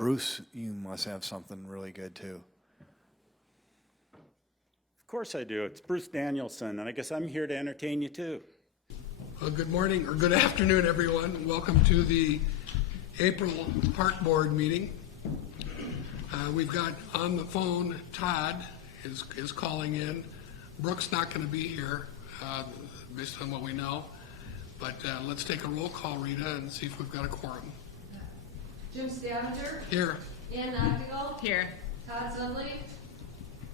Bruce, you must have something really good too. Of course I do. It's Bruce Danielson, and I guess I'm here to entertain you too. Well, good morning or good afternoon, everyone. Welcome to the April Park Board meeting. We've got on the phone, Todd is calling in. Brooke's not going to be here, based on what we know. But let's take a roll call, Rita, and see if we've got a quorum. Jim Stavanger. Here. Ann Noctigal. Here. Todd Sundley.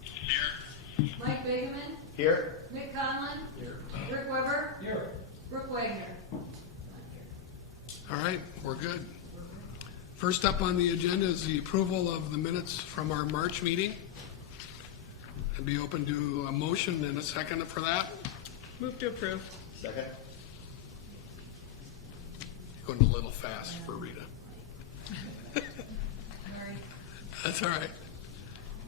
Here. Mike Begeman. Here. Mick Conlon. Here. Rick Weber. Here. Brooke Wagner. All right, we're good. First up on the agenda is the approval of the minutes from our March meeting. I'd be open to a motion and a second for that. Move to approve. Second. Going a little fast for Rita. Sorry. That's all right.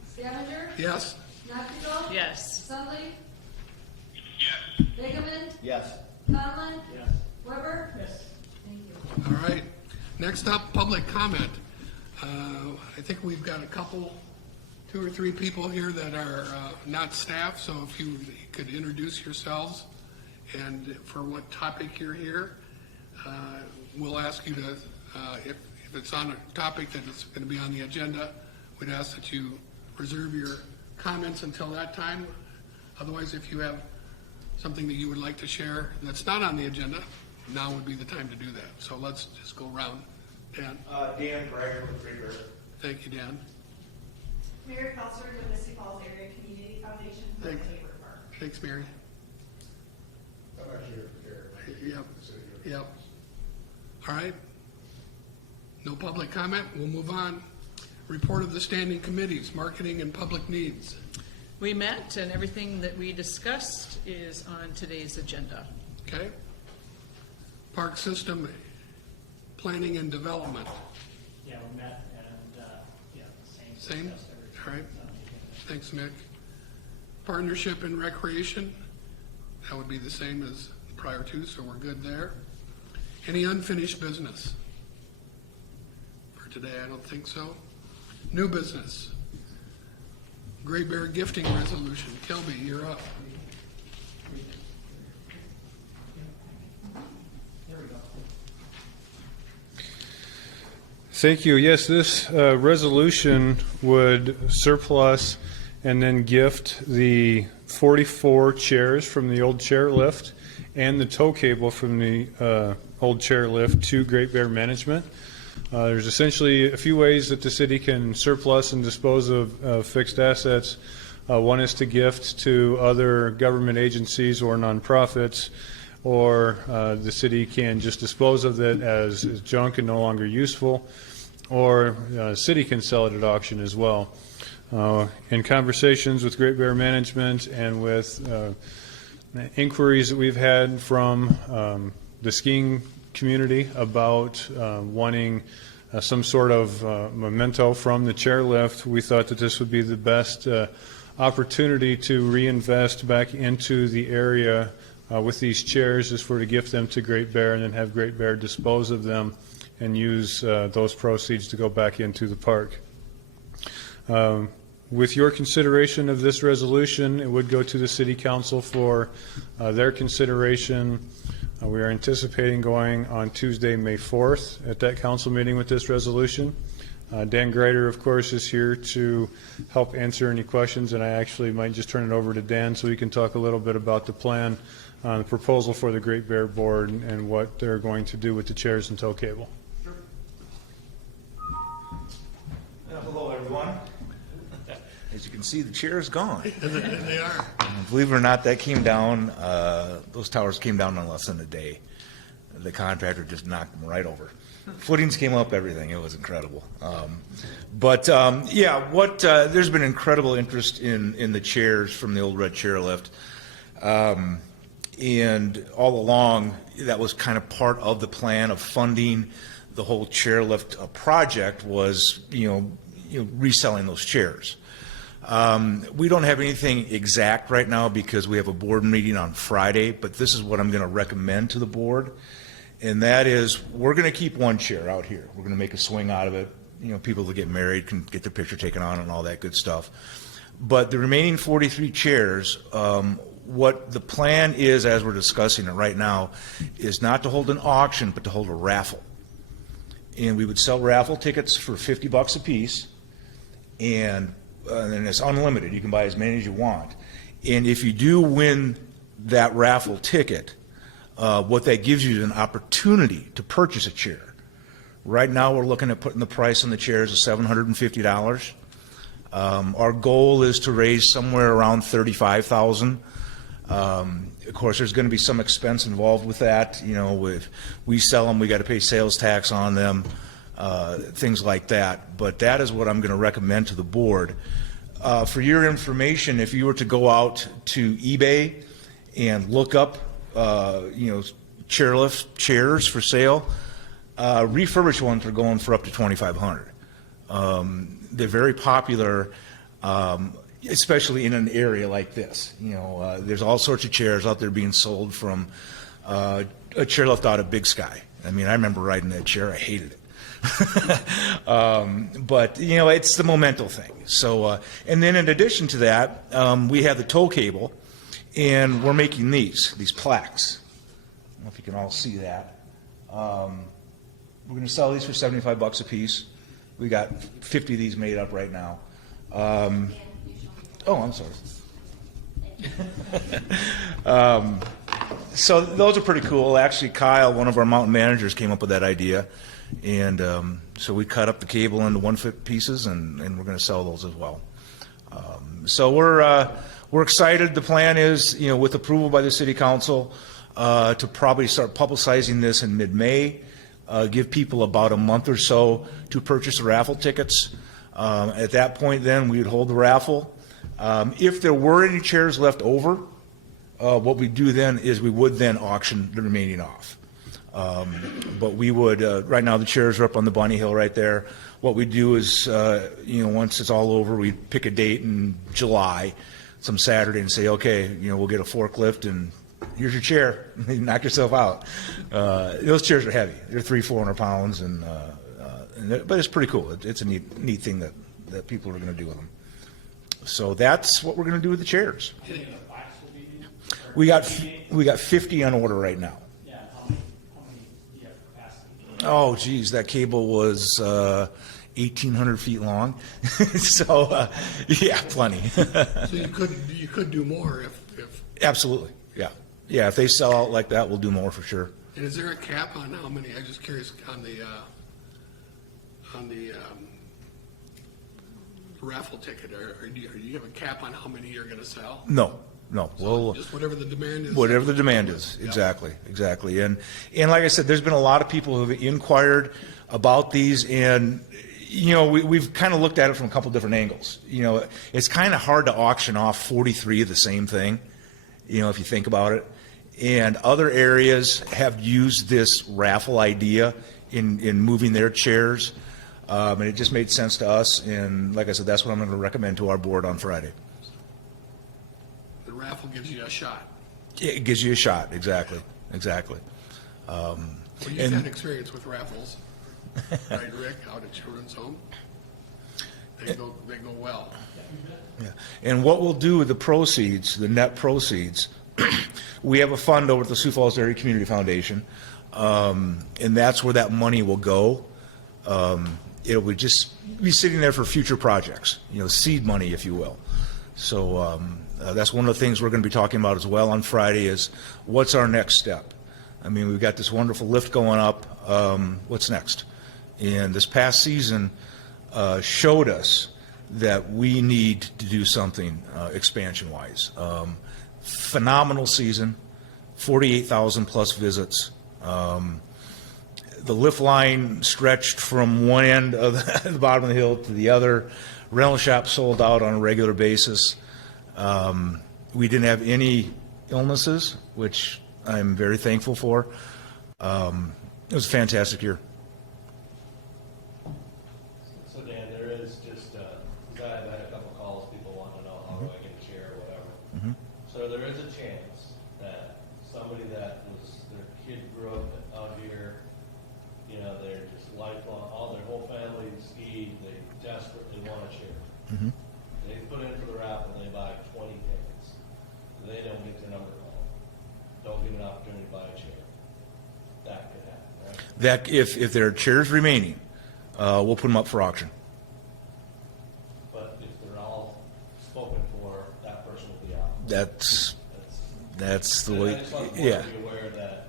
Stavanger. Yes? Noctigal. Yes. Sundley. Yes. Begeman. Yes. Conlon. Yes. Weber. Yes. Thank you. All right. Next up, public comment. I think we've got a couple, 2 or 3 people here that are not staff, so if you could introduce yourselves and for what topic you're here. We'll ask you to, if it's on a topic that is going to be on the agenda, we'd ask that you reserve your comments until that time. Otherwise, if you have something that you would like to share that's not on the agenda, now would be the time to do that. So let's just go around. Dan? Dan Greger with Great Bear. Thank you, Dan. Mary Kelsler with the Sioux Falls Area Community Foundation for the Thanks. Neighbor Park. Thanks, Mary. I'm actually here for Gary. Yep. Yep. All right. No public comment. We'll move on. Report of the standing committees, marketing and public needs. We met, and everything that we discussed is on today's agenda. Okay. Park system planning and development. Yeah, we met and, yeah, Same? discussed everything. All right. Thanks, Mick. Partnership and recreation. That would be the same as prior to, so we're good there. Any unfinished business? For today, I don't think so. New business. Great Bear gifting resolution. Kelby, you're up. Thank you. Yes, this resolution would surplus and then gift the 44 chairs from the old chairlift and the tow cable from the old chairlift to Great Bear Management. There's essentially a few ways that the city can surplus and dispose of fixed assets. One is to gift to other government agencies or nonprofits, or the city can just dispose of it as junk and no longer useful, or the city can sell it at auction as well. In conversations with Great Bear Management and with inquiries that we've had from the skiing community about wanting some sort of memento from the chairlift, we thought that this would be the best opportunity to reinvest back into the area with these chairs, is for to gift them to Great Bear and then have Great Bear dispose of them and use those proceeds to go back into the park. With your consideration of this resolution, it would go to the City Council for their consideration. We are anticipating going on Tuesday, May 4th at that council meeting with this resolution. Dan Greider, of course, is here to help answer any questions, and I actually might just turn it over to Dan so he can talk a little bit about the plan, the proposal for the Great Bear Board, and what they're going to do with the chairs and tow cable. Sure. Hello, everyone. As you can see, the chair is gone. They are. Believe it or not, that came down, those towers came down in less than a day. The contractor just knocked them right over. Footings came up, everything. It was incredible. There's been incredible interest in the chairs from the old red chairlift. And all along, that was kind of part of the plan of funding the whole chairlift project, was, reselling those chairs. We don't have anything exact right now because we have a board meeting on Friday, but this is what I'm going to recommend to the board. And that is, we're going to keep one chair out here. We're going to make a swing out of it, people that get married can get their picture taken on and all that good stuff. But the remaining 43 chairs, what the plan is, as we're discussing it right now, is not to hold an auction, but to hold a raffle. And we would sell raffle tickets for $50 a piece, and it's unlimited. You can buy as many as you want. And if you do win that raffle ticket, what that gives you is an opportunity to purchase a chair. Right now, we're looking at putting the price on the chairs at $750. Our goal is to raise somewhere around $35,000. Of course, there's going to be some expense involved with that. If we sell them, we got to pay sales tax on them, things like that. But that is what I'm going to recommend to the board. For your information, if you were to go out to eBay and look up, chairlift chairs for sale, refurbished ones are going for up to $2,500. They're very popular, especially in an area like this. There's all sorts of chairs out there being sold from a chairlift out of Big Sky. I mean, I remember riding that chair. I hated it. But it's the memento thing. So, and then in addition to that, we have the tow cable, and we're making these plaques. I don't know if you can all see that. We're going to sell these for $75 a piece. We got 50 of these made up right now. I'm sorry. So those are pretty cool. Actually, Kyle, one of our mountain managers, came up with that idea. And so we cut up the cable into 1-foot pieces, and we're going to sell those as well. So we're excited. The plan is, with approval by the city council, to probably start publicizing this in mid-May, give people about a month or so to purchase the raffle tickets. At that point, then, we would hold the raffle. If there were any chairs left over, what we do then is we would then auction the remaining off. But we would, right now the chairs are up on the Bunny Hill right there. What we do is, once it's all over, we pick a date in July, some Saturday, and say, okay, we'll get a forklift and here's your chair. Knock yourself out. Those chairs are heavy. They're 300-400 pounds, but it's pretty cool. It's a neat thing that people are going to do with them. So that's what we're going to do with the chairs. We got 50 on order right now. Yeah, how many do you have capacity? Oh, geez, that cable was 1,800 feet long. So, yeah, plenty. So you could do more if. Absolutely, yeah. Yeah, if they sell out like that, we'll do more for sure. And is there a cap on how many? I'm just curious on the raffle ticket, or do you have a cap on how many you're going to sell? No. We'll Just whatever the demand is. Whatever the demand is, exactly. And like I said, there's been a lot of people who have inquired about these, and we've kind of looked at it from a couple different angles. It's kind of hard to auction off 43 of the same thing, if you think about it. And other areas have used this raffle idea in moving their chairs, and it just made sense to us. And like I said, that's what I'm going to recommend to our board on Friday. The raffle gives you a shot. It gives you a shot, exactly. Well, you've had experience with raffles, right, Rick, out at Children's Home? They go well. Yeah. And what we'll do with the proceeds, the net proceeds, we have a fund over at the Sioux Falls Area Community Foundation, and that's where that money will go. It would just be sitting there for future projects, seed money, if you will. So that's one of the things we're going to be talking about as well on Friday is what's our next step? I mean, we've got this wonderful lift going up. What's next? And this past season showed us that we need to do something expansion-wise. Phenomenal season, 48,000 plus visits. The lift line stretched from one end of the bottom of the hill to the other. Rental shop sold out on a regular basis. We didn't have any illnesses, which I'm very thankful for. It was a fantastic year. So Dan, there is just, I've had a couple calls, people want to know how do I get a chair or whatever. Mm-hmm. So there is a chance that somebody that was, their kid grew up out here, they're just lifelong, all their whole family ski desperately want a chair. They put in for the raffle, they buy 20 tickets. They don't get their number called. Don't give an opportunity to buy a chair. That could happen, right? That, if there are chairs remaining, we'll put them up for auction. But if they're all spoken for, that person will be out. That's the And way, I just want the yeah. board to be aware that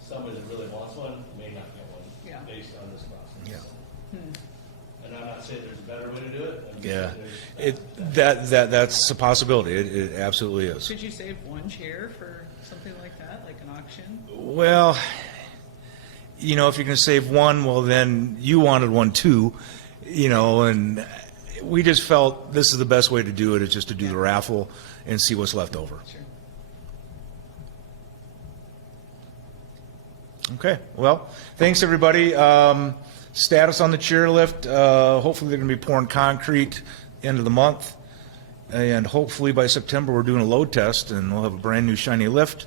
somebody that really wants one may not get one Yeah. based on this process. Yeah. And I'm not saying there's a better way to do it. I'm just Yeah, saying there's- that's a possibility. It absolutely is. Could you save one chair for something like that, like an auction? Well, you know, if you're going to save one, well, then you wanted one too, you know, and we just felt this is the best way to do it, is just to do the raffle and see what's left over. Sure. Okay, well, thanks, everybody. Status on the chairlift, hopefully they're going to be pouring concrete end of the month, and hopefully by September we're doing a load test and we'll have a brand new shiny lift.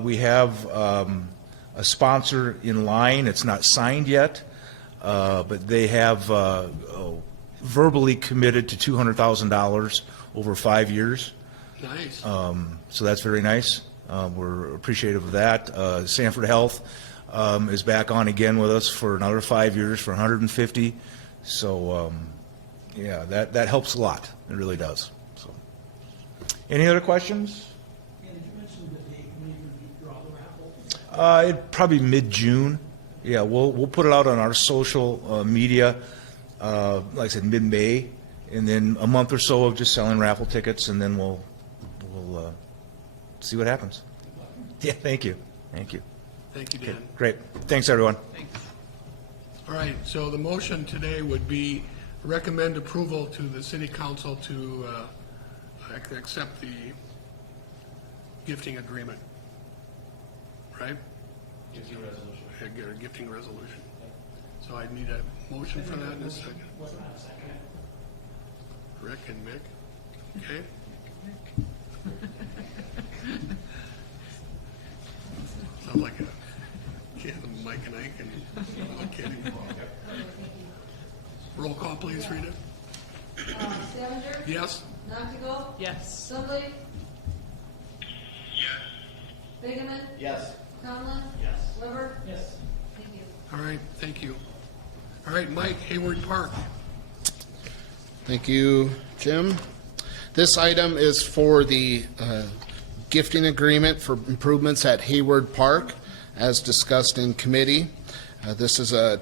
We have a sponsor in line. It's not signed yet, but they have verbally committed to $200,000 over 5 years. Nice. So that's very nice. We're appreciative of that. Sanford Health is back on again with us for another 5 years for 150. So, yeah, that helps a lot. It really does. So, any other questions? And did you mention the date when you would draw the raffle? It probably mid-June. Yeah, we'll put it out on our social media, like I said, mid-May, and then a month or so of just selling raffle tickets, and then we'll see what happens. Yeah, thank you. Thank you. Thank you, Dan. Great. Thanks, everyone. Thanks. All right, so the motion today would be recommend approval to the city council to accept the gifting agreement. Right? Gifting resolution. Get a gifting resolution. So I need a motion for that in a second. Wasn't that a second? Rick and Mick, okay? Sounds like a kid, Mike and Ike and a kid. Roll call, please, Rita. Stavinger? Yes? Noctigal? Yes. Sillsby? Yes. Bigeman? Yes. Conlon? Yes. Weber? Yes. Thank you. All right, thank you. All right, Mike, Hayward Park. Thank you, Jim. This item is for the gifting agreement for improvements at Hayward Park, as discussed in committee. This is a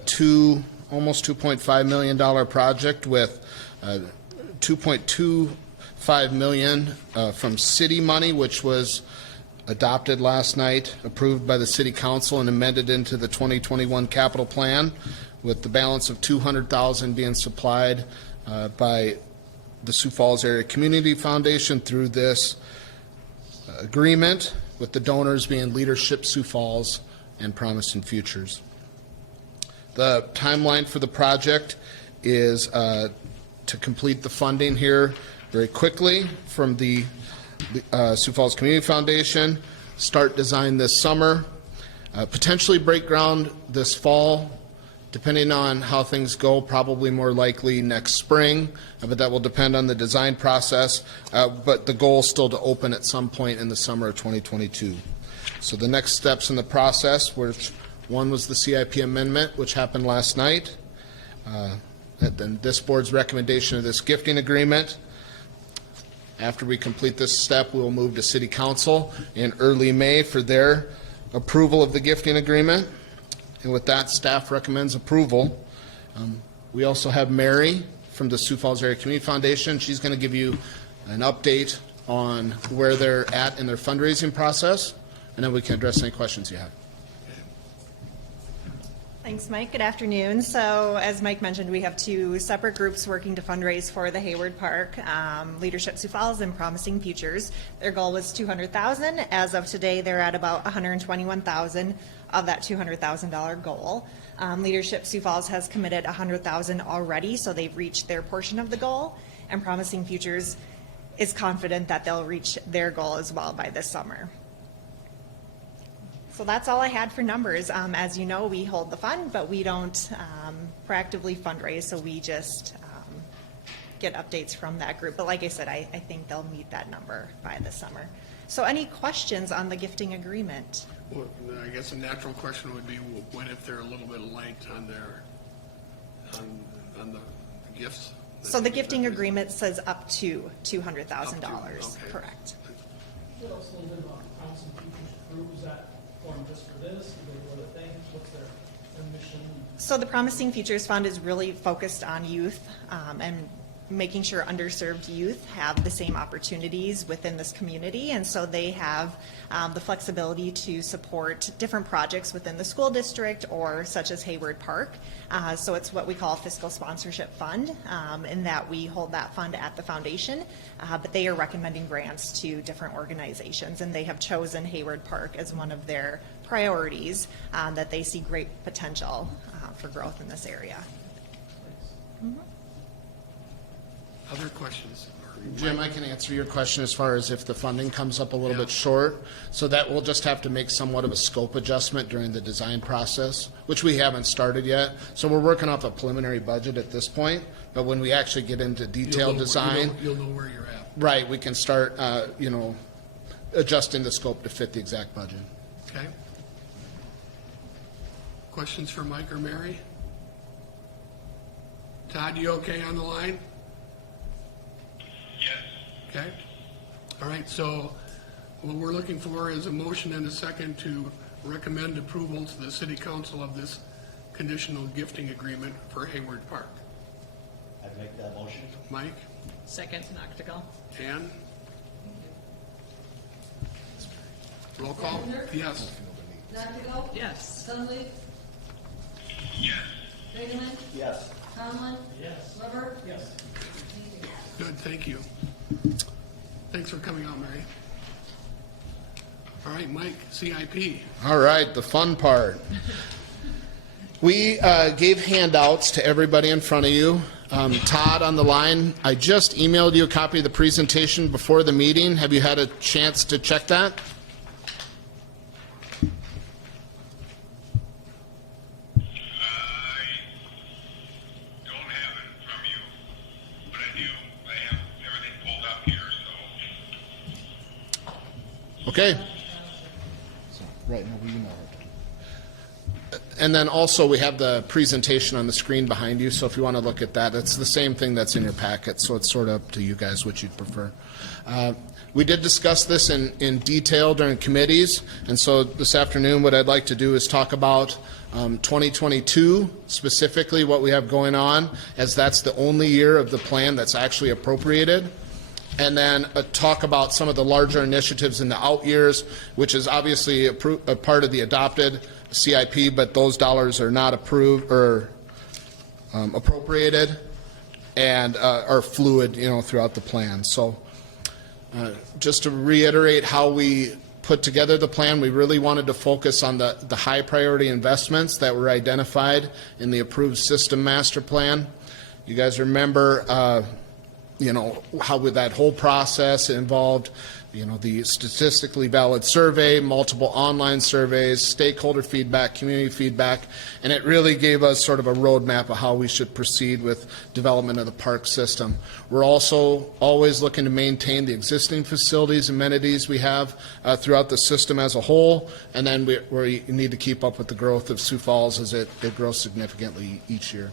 almost $2.5 million project with $2.25 million from city money, which was adopted last night, approved by the city council and amended into the 2021 capital plan, with the balance of $200,000 being supplied by the Sioux Falls Area Community Foundation through this agreement, with the donors being Leadership Sioux Falls and Promising Futures. The timeline for the project is to complete the funding here very quickly from the Sioux Falls Community Foundation, start design this summer, potentially break ground this fall, depending on how things go, probably more likely next spring, but that will depend on the design process. But the goal is still to open at some point in the summer of 2022. So the next steps in the process, which one was the CIP amendment, which happened last night. Then this board's recommendation of this gifting agreement. After we complete this step, we will move to City Council in early May for their approval of the gifting agreement. And with that, staff recommends approval. We also have Mary from the Sioux Falls Area Community Foundation. She's going to give you an update on where they're at in their fundraising process, and then we can address any questions you have. Thanks, Mike. Good afternoon. So as Mike mentioned, we have two separate groups working to fundraise for the Hayward Park, Leadership Sioux Falls and Promising Futures. Their goal was $200,000. As of today, they're at about $121,000 of that $200,000 goal. Leadership Sioux Falls has committed $100,000 already, so they've reached their portion of the goal, and Promising Futures is confident that they'll reach their goal as well by this summer. So that's all I had for numbers. As you know, we hold the fund, but we don't proactively fundraise, so we just get updates from that group. But like I said, I think they'll meet that number by the summer. So any questions on the gifting agreement? Well, I guess a natural question would be, what if they're a little bit light on their, on the gifts? So the gifting agreement says up to $200,000, okay. correct? Tell us a little bit about Council Teachers Crew. Is that formed just for this? Do they do other things? What's their mission? So the Promising Futures Fund is really focused on youth and making sure underserved youth have the same opportunities within this community. And so they have the flexibility to support different projects within the school district or such as Hayward Park. So it's what we call a fiscal sponsorship fund, in that we hold that fund at the foundation, but they are recommending grants to different organizations, and they have chosen Hayward Park as one of their priorities, that they see great potential for growth in this area. Other questions? Jim, I can answer your question as far as if the funding comes up a little bit short. So that we'll just have to make somewhat of a scope adjustment during the design process, which we haven't started yet. So we're working off a preliminary budget at this point, but when we actually get into detailed design, You'll know where you're at. right, we can start, adjusting the scope to fit the exact budget. Okay. Questions for Mike or Mary? Todd, you okay on the line? Yes. Okay. All right, so what we're looking for is a motion and a second to recommend approval to the city council of this conditional gifting agreement for Hayward Park. I'd make that motion. Mike, Second, Noctigal. Ann? Roll call? Lavender? Yes. Noctigal? Yes. Sunday? Yes. Bingaman? Yes. Conlon? Yes. Weber? Yes. Good, thank you. Thanks for coming out, Mary. All right, Mike, CIP. All right, the fun part. We gave handouts to everybody in front of you. Todd on the line, I just emailed you a copy of the presentation before the meeting. Have you had a chance to check that? Okay. Right, no, we emailed it. And then also, we have the presentation on the screen behind you, so if you want to look at that, it's the same thing that's in your packet, so it's sort of up to you guys which you'd prefer. We did discuss this in detail during committees, and so this afternoon what I'd like to do is talk about 2022, specifically what we have going on, as that's the only year of the plan that's actually appropriated. And then talk about some of the larger initiatives in the out years, which is obviously a part of the adopted CIP, but those dollars are not approved or appropriated and are fluid, throughout the plan. So just to reiterate how we put together the plan, we really wanted to focus on the high priority investments that were identified in the approved system master plan. You guys remember how with that whole process involved, the statistically valid survey, multiple online surveys, stakeholder feedback, community feedback, and it really gave us sort of a roadmap of how we should proceed with development of the park system. We're also always looking to maintain the existing facilities, amenities we have throughout the system as a whole, and then we need to keep up with the growth of Sioux Falls as it grows significantly each year.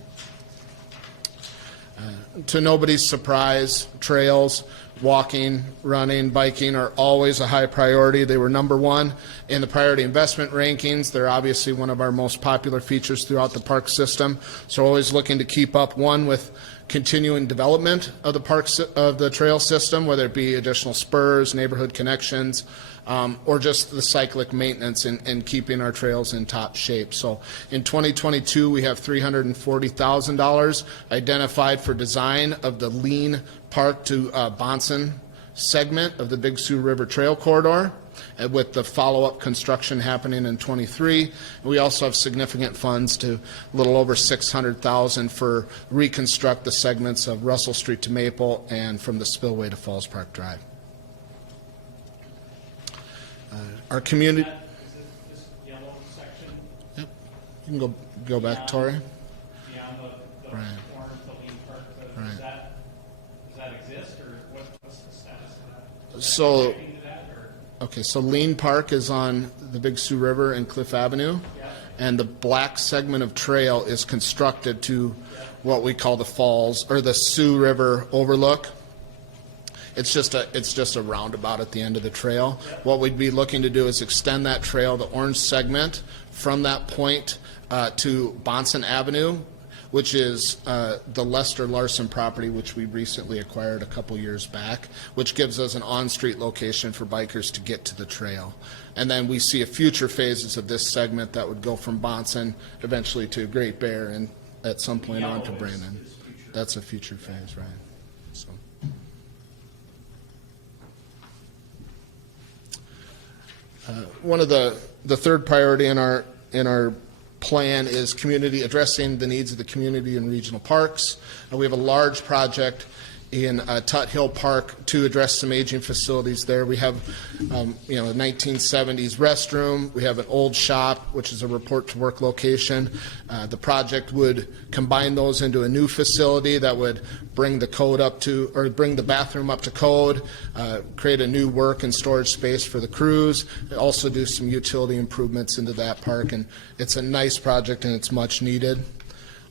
To nobody's surprise, trails, walking, running, biking are always a high priority. They were number one in the priority investment rankings. They're obviously one of our most popular features throughout the park system. So always looking to keep up, one, with continuing development of the trail system, whether it be additional spurs, neighborhood connections, or just the cyclic maintenance and keeping our trails in top shape. So in 2022, we have $340,000 identified for design of the Lean Park to Bonson segment of the Big Sioux River Trail Corridor, with the follow-up construction happening in 23. We also have significant funds to a little over $600,000 for reconstruct the segments of Russell Street to Maple and from the spillway to Falls Park Drive. Our community. Is this yellow section? Yep. You can go back, Tori. Beyond the Right. orange, the lean part, Right. is that Does that exist, or what's the status of that? So, Into that, or? okay, so Lean Park is on the Big Sioux River and Cliff Avenue, and the black segment of trail is constructed to what we call the falls, or the Sioux River overlook. It's just a roundabout at the end of the trail. What we'd be looking to do is extend that trail, the orange segment, from that point to Bonson Avenue, which is the Lester Larson property, which we recently acquired a couple years back, which gives us an on-street location for bikers to get to the trail. And then we see a future phases of this segment that would go from Bonson eventually to Great Bear and at some point on to Brandon. That's a future phase, right? So. One of the third priority in our plan is addressing the needs of the community and regional parks. We have a large project in Tut Hill Park to address some aging facilities there. We have, a 1970s restroom. We have an old shop, which is a report to work location. The project would combine those into a new facility that would bring the bathroom up to code, create a new work and storage space for the crews, also do some utility improvements into that park. And it's a nice project and it's much needed.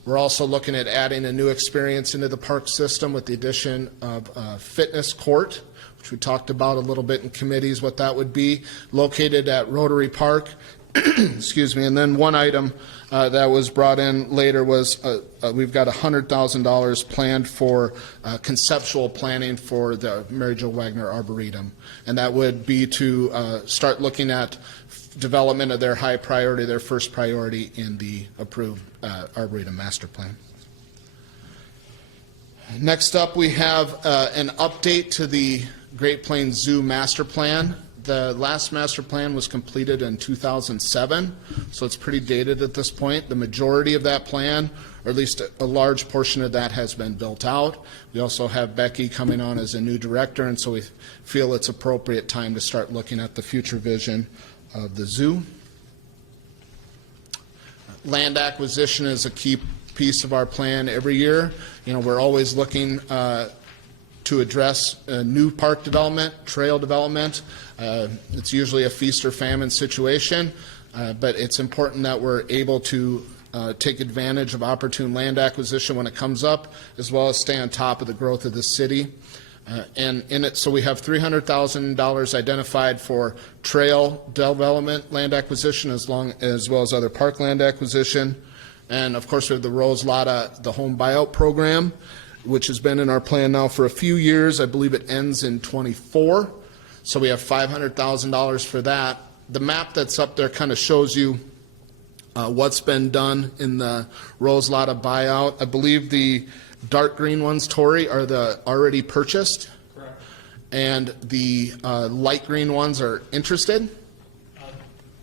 We're also looking at adding a new experience into the park system with the addition of a fitness court, which we talked about a little bit in committees, what that would be, located at Rotary Park. Excuse me. And then one item that was brought in later was we've got $100,000 planned for conceptual planning for the Mary Jo Wagner Arboretum. And that would be to start looking at development of their their first priority in the approved Arboretum Master Plan. Next up, we have an update to the Great Plains Zoo Master Plan. The last master plan was completed in 2007, so it's pretty dated at this point. The majority of that plan, or at least a large portion of that, has been built out. We also have Becky coming on as a new director, and so we feel it's appropriate time to start looking at the future vision of the zoo. Land acquisition is a key piece of our plan every year. We're always looking to address new park development, trail development. It's usually a feast or famine situation, but it's important that we're able to take advantage of opportune land acquisition when it comes up, as well as stay on top of the growth of the city. And in it, so we have $300,000 identified for trail development land acquisition, as well as other park land acquisition. And of course, we have the Rose Lotta, the home buyout program, which has been in our plan now for a few years. I believe it ends in '24. So we have $500,000 for that. The map that's up there kind of shows you what's been done in the Rose Lotta buyout. I believe the dark green ones, Tori, are the already purchased. Correct. And the light green ones are interested.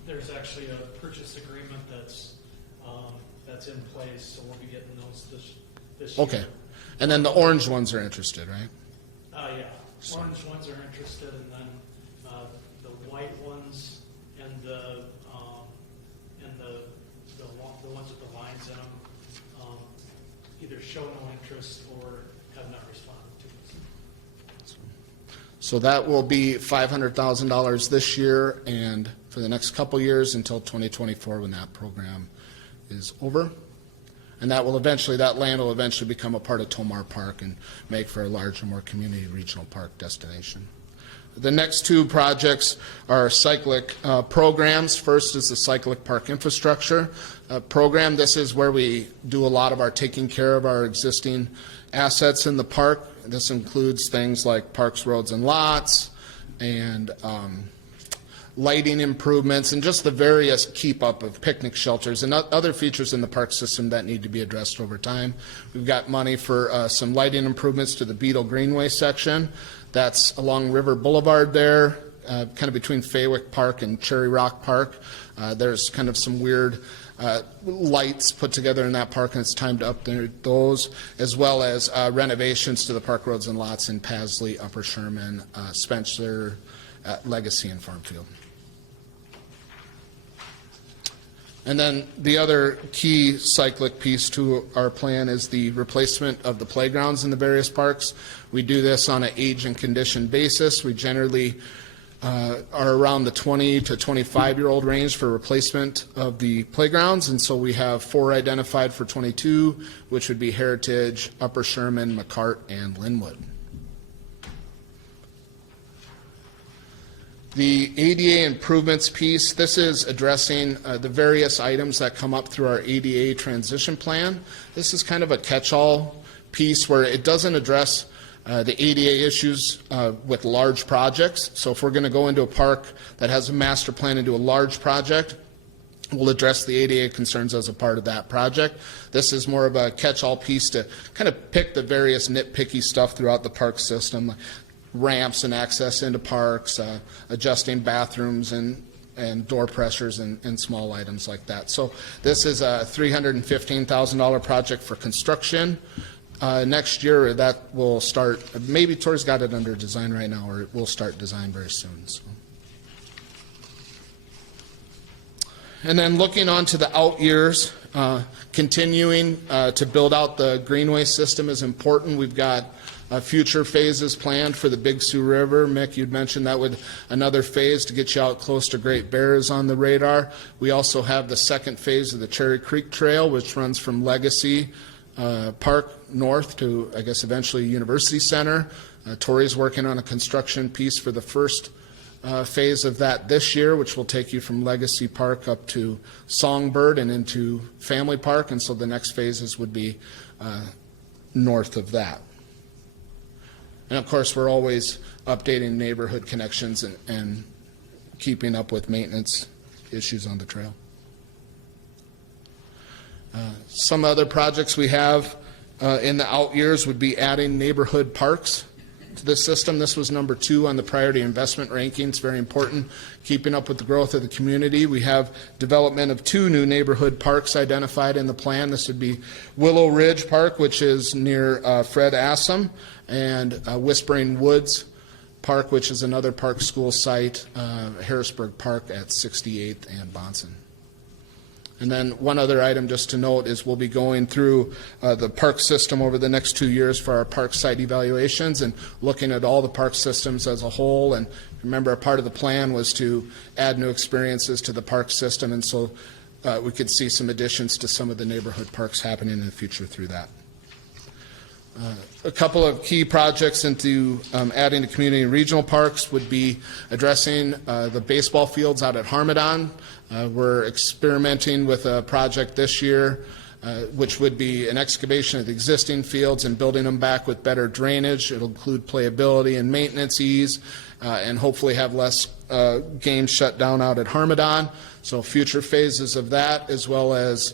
There's actually a purchase agreement that's in place, so we'll be getting those this year. Okay. And then the orange ones are interested, right? Yeah. Orange ones are interested, and then the white ones and the ones with the lines in them either show no interest or have not responded to us. So that will be $500,000 this year and for the next couple years until 2024 when that program is over. And that land will eventually become a part of Tomar Park and make for a larger, more community regional park destination. The next two projects are cyclic programs. First is the cyclic park infrastructure program. This is where we do a lot of our taking care of our existing assets in the park. This includes things like parks, roads, and lots, and lighting improvements, and just the various keep up of picnic shelters and other features in the park system that need to be addressed over time. We've got money for some lighting improvements to the Beetle Greenway section. That's along River Boulevard there, kind of between Faywick Park and Cherry Rock Park. There's kind of some weird lights put together in that park, and it's time to update those, as well as renovations to the park roads and lots in Pasley, Upper Sherman, Spencer, Legacy, and Farmfield. And then the other key cyclic piece to our plan is the replacement of the playgrounds in the various parks. We do this on an age and condition basis. We generally are around the 20 to 25-year-old range for replacement of the playgrounds, and so we have 4 identified for 22, which would be Heritage, Upper Sherman, McCart, and Linwood. The ADA improvements piece, this is addressing the various items that come up through our ADA transition plan. This is kind of a catch-all piece where it doesn't address the ADA issues with large projects. So if we're going to go into a park that has a master plan and do a large project, we'll address the ADA concerns as a part of that project. This is more of a catch-all piece to kind of pick the various nitpicky stuff throughout the park system. Ramps and access into parks, adjusting bathrooms and door pressures and small items like that. So this is a $315,000 project for construction. Next year that will start, maybe Tori's got it under design right now, or it will start design very soon. So. And then looking on to the out years, continuing to build out the greenway system is important. We've got future phases planned for the Big Sioux River. Mick, you'd mentioned that would another phase to get you out close to Great Bear is on the radar. We also have the second phase of the Cherry Creek Trail, which runs from Legacy Park north to, I guess, eventually University Center. Tori's working on a construction piece for the first phase of that this year, which will take you from Legacy Park up to Songbird and into Family Park, and so the next phases would be north of that. And of course, we're always updating neighborhood connections and keeping up with maintenance issues on the trail. Some other projects we have in the out years would be adding neighborhood parks to the system. This was number 2 on the priority investment rankings. Very important. Keeping up with the growth of the community. We have development of 2 new neighborhood parks identified in the plan. This would be Willow Ridge Park, which is near Fred Assam, and Whispering Woods Park, which is another park school site, Harrisburg Park at 68th and Bonson. And then one other item just to note is we'll be going through the park system over the next 2 years for our park site evaluations and looking at all the park systems as a whole. And remember, a part of the plan was to add new experiences to the park system, and so we could see some additions to some of the neighborhood parks happening in the future through that. A couple of key projects into adding to community and regional parks would be addressing the baseball fields out at Harmadon. We're experimenting with a project this year, which would be an excavation of the existing fields and building them back with better drainage. It'll include playability and maintenance ease, and hopefully have less games shut down out at Harmadon. So future phases of that, as well as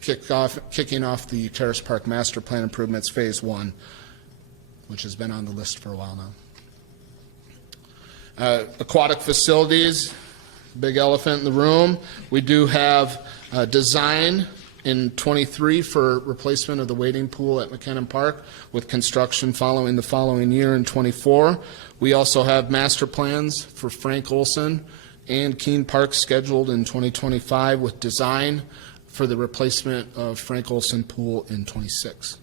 kicking off the Terrace Park Master Plan Improvements Phase 1, which has been on the list for a while now. Aquatic facilities, big elephant in the room. We do have design in 23 for replacement of the wading pool at McKinnon Park, with construction following the following year in 24. We also have master plans for Frank Olson and Keene Park scheduled in 2025, with design for the replacement of Frank Olson Pool in 26.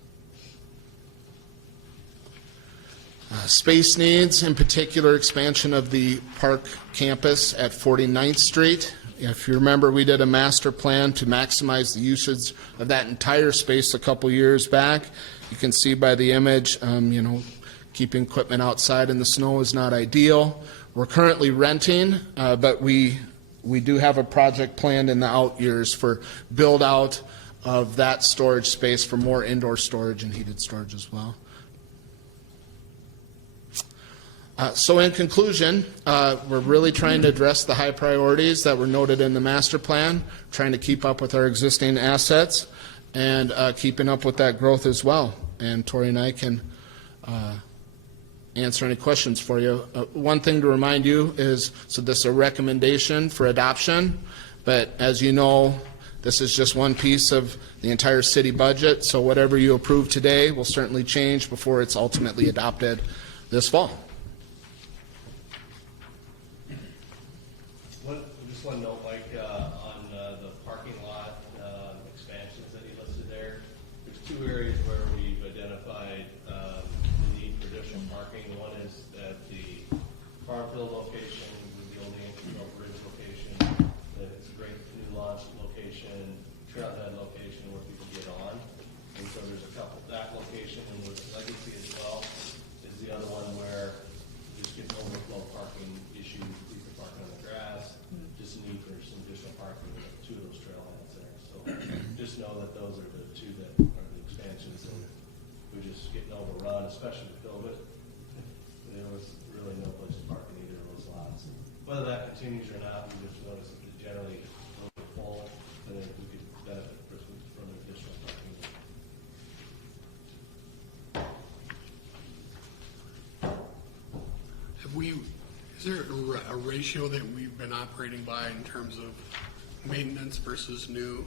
Space needs, in particular expansion of the park campus at 49th Street. If you remember, we did a master plan to maximize the usage of that entire space a couple years back. You can see by the image, keeping equipment outside in the snow is not ideal. We're currently renting, but we do have a project planned in the out years for build out of that storage space for more indoor storage and heated storage as well. So in conclusion, we're really trying to address the high priorities that were noted in the master plan, trying to keep up with our existing assets, and keeping up with that growth as well. And Tori and I can answer any questions for you. One thing to remind you is, so this is a recommendation for adoption, but as you know, this is just one piece of the entire city budget, so whatever you approve today will certainly change before it's ultimately adopted this fall. Just one note, Mike, on the park farm field location, with the old Angel Bridge location, that it's a great new launch location, trailhead location where people get on. And so there's a couple, that location and with Legacy as well is the other one where just get overflow parking issues, people parking on the grass, just need for some additional parking with two of those trailheads there. So just know that those are the two that are the expansions, and we're just getting overrun, especially with COVID. There was really no place to park in either of those lots. Whether that continues or not, we just noticed that it's generally a little full, and then we could benefit from additional parking. Is there a ratio that we've been operating by in terms of maintenance versus new?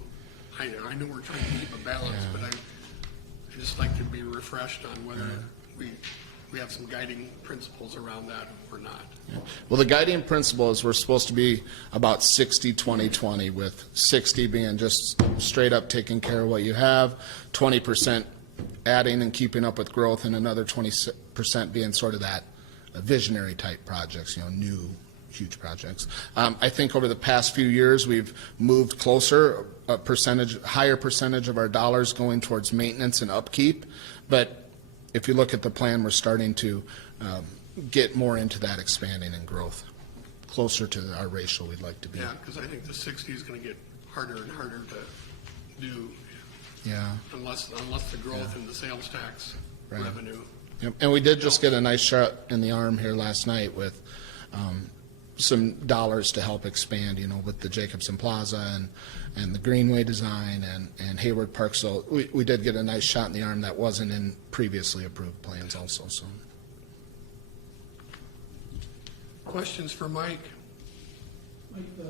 I know we're trying to keep a balance, but I just like to be refreshed on whether we have some guiding principles around that or not. Well, the guiding principle is we're supposed to be about 60-20-20, with 60 being just straight up taking care of what you have, 20% adding and keeping up with growth, and another 20% being sort of that visionary type projects, new huge projects. I think over the past few years we've moved closer, higher percentage of our dollars going towards maintenance and upkeep, but if you look at the plan, we're starting to get more into that expanding and growth, closer to our ratio we'd like to be. Yeah, because I think the 60 is going to get harder and harder to do. Yeah. Unless the growth in the sales tax revenue. Yep. And we did just get a nice shot in the arm here last night with some dollars to help expand, with the Jacobson Plaza and the Greenway design and Hayward Park. So we did get a nice shot in the arm that wasn't in previously approved plans also. So. Questions for Mike? Mike, the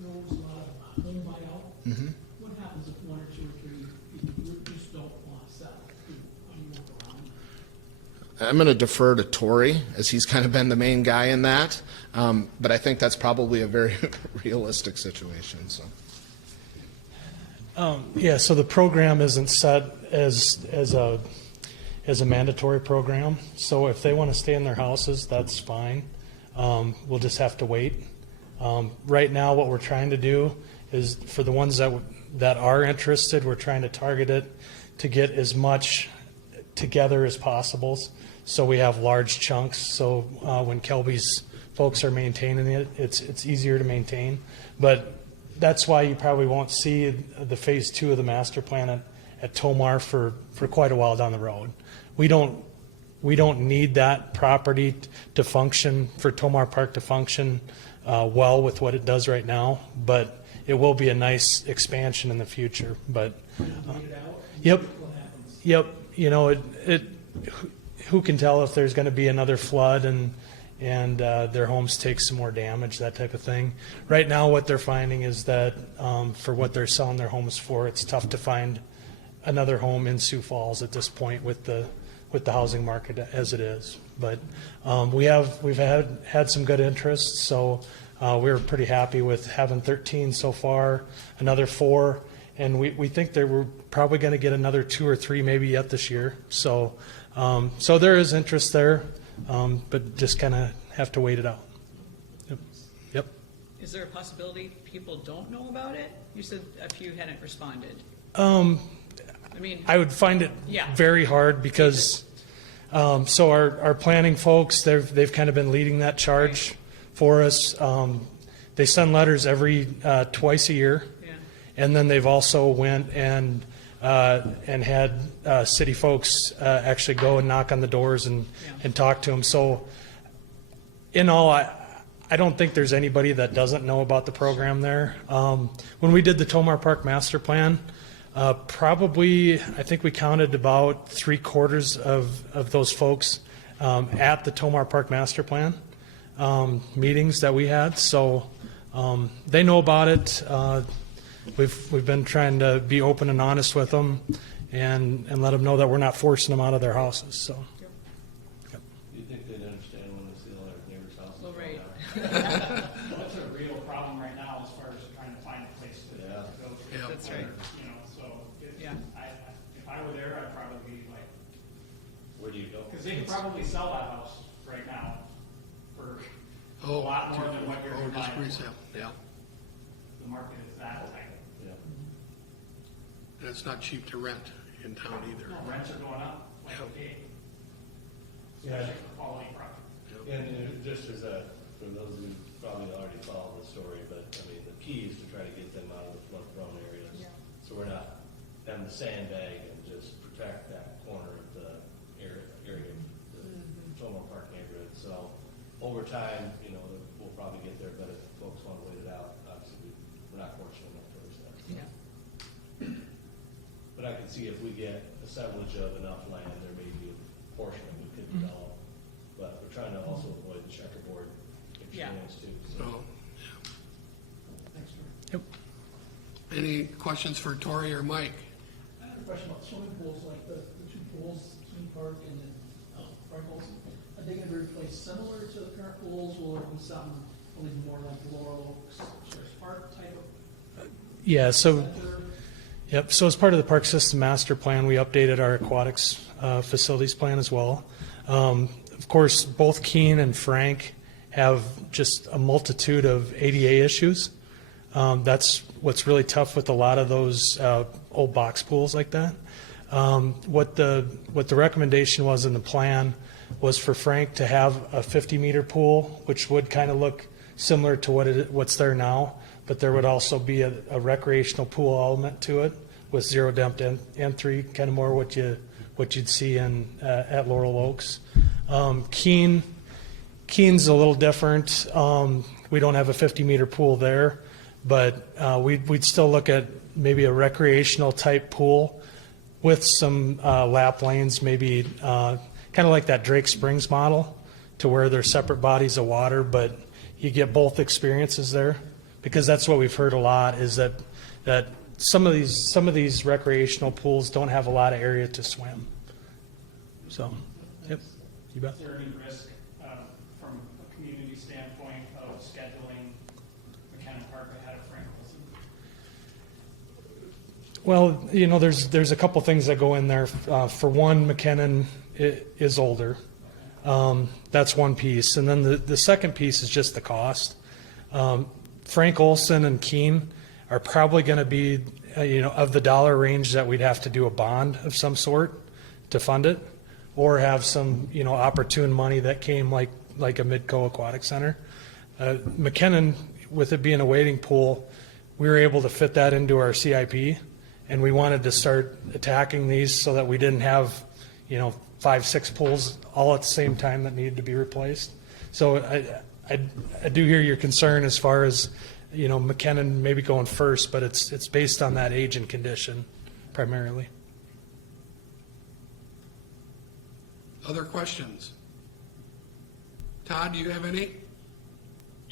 Rose home buyout, what happens if one or two or three people just don't want to sell? How do you work around? I'm going to defer to Tori, as he's kind of been the main guy in that, but I think that's probably a very realistic situation. So, so the program isn't set as a mandatory program. So if they want to stay in their houses, that's fine. We'll just have to wait. Right now, what we're trying to do is for the ones that are interested, we're trying to target it to get as much together as possible. So we have large chunks. So when Kelby's folks are maintaining it, it's easier to maintain. But that's why you probably won't see the phase 2 of the master plan at Tomar for quite a while down the road. We don't need that property to function, for Tomar Park to function well with what it does right now. But it will be a nice expansion in the future. But yep. Who can tell if there's going to be another flood and their homes take some more damage, that type of thing. Right now, what they're finding is that for what they're selling their homes for, it's tough to find another home in Sioux Falls at this point with the housing market as it is. But we've had some good interest, so we were pretty happy with having 13 so far, another 4. And we think that we're probably going to get another 2 or 3 maybe yet this year. So there is interest there, but just kind of have to wait it out. Yep. Is there a possibility people don't know about it? You said a few hadn't responded. I would find it very hard because so our planning folks, they've kind of been leading that charge for us. They send letters every twice a year. And then they've also went and had city folks actually go and knock on the doors and talk to them. So in all, I don't think there's anybody that doesn't know about the program there. When we did the Tomar Park Master Plan, probably I think we counted about 3/4 of those folks at the Tomar Park Master Plan meetings that we had. So they know about it. We've been trying to be open and honest with them and let them know that we're not forcing them out of their houses. So. Do you think they'd understand when they see all their neighbors' houses? Well, right. That's a real problem right now as far as trying to find a place to go to. Yeah. That's right. So Yeah. if I were there, I'd probably be like, Where do you go? because they could probably sell that house right now for Oh, A lot more than what you're just buying for. resale, yeah. The market is that tight. Yeah. And it's not cheap to rent in town either. No, rents are going up like Yeah. okay. Especially for quality product. And just as a, for those who probably already follow the story, but I mean, the key is to try to get them out of the flood prone areas. So we're not having to sandbag and just protect that corner of the area of the Tomo Park neighborhood. So over time, you know, we'll probably get there, but if folks want to wait it out, obviously we're not fortunate enough to that. Yeah. But I can see if we get assemblage of enough land, there may be a portion that we could develop. But we're trying to also avoid the checkerboard experience too. So. So, Thanks, George. Yep. any questions for Tori or Mike? I have a question about swimming pools, like the two pools, King Park and then Freckles. Are they gonna be replaced similar to the current pools? Will it be something a little more like Laurel Oaks, Sheriff's Park type of Yeah, so, center? yep, so as part of the Park System Master Plan, we updated our aquatics facilities plan as well. Of course, both Keene and Frank have just a multitude of ADA issues. That's what's really tough with a lot of those old box pools like that. What the recommendation was in the plan was for Frank to have a 50-meter pool, which would kind of look similar to what's there now, but there would also be a recreational pool element to it with zero depth entry, kind of more what you'd see at Laurel Oaks. Keene's a little different. We don't have a 50-meter pool there, but we'd still look at maybe a recreational type pool with some lap lanes, maybe kind of like that Drake Springs model, to where they're separate bodies of water, but you get both experiences there. Because that's what we've heard a lot, is that some of these recreational pools don't have a lot of area to swim. So, yep, you bet. Is there any risk from a community standpoint of scheduling McKenna Park ahead of Frank Wilson? Well, you know, there's a couple things that go in there. For one, McKinnon is older. That's one piece. And then the second piece is just the cost. Frank Olson and Keene are probably going to be, of the dollar range that we'd have to do a bond of some sort to fund it, or have some, opportune money that came like a Midco Aquatic Center. McKinnon, with it being a wading pool, we were able to fit that into our CIP, and we wanted to start attacking these so that we didn't have, 5-6 pools all at the same time that needed to be replaced. So I do hear your concern as far as, McKinnon maybe going first, but it's based on that age and condition primarily. Other questions? Todd, do you have any?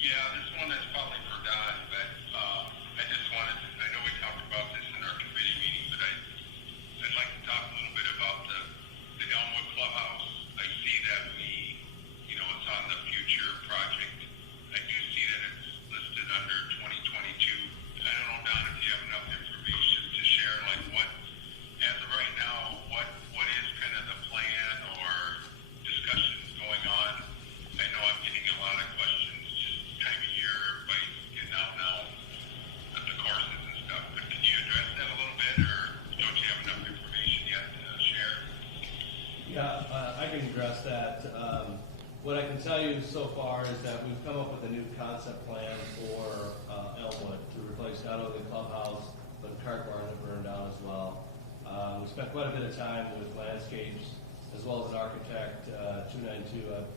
Yeah, this one is probably for Don, but I just wanted to, I know we talked about this in our committee meeting, but I'd like to talk a little bit about the Elmwood Clubhouse. I see that it's on the future project. I do see that it's listed under 2022. I don't know, Don, if you have enough information to share, like what, as of right now, what is kind of the plan or discussions going on? I know I'm getting a lot of questions, just time of year, everybody's getting out now at the courses and stuff, but can you address that a little bit, or don't you have enough information yet to share? Yeah, I can address that. What I can tell you so far is that we've come up with a new concept plan for Elmwood to replace not only the clubhouse, but the cart barn that burned down as well. We spent quite a bit of time with landscapes as well as an architect, 292 of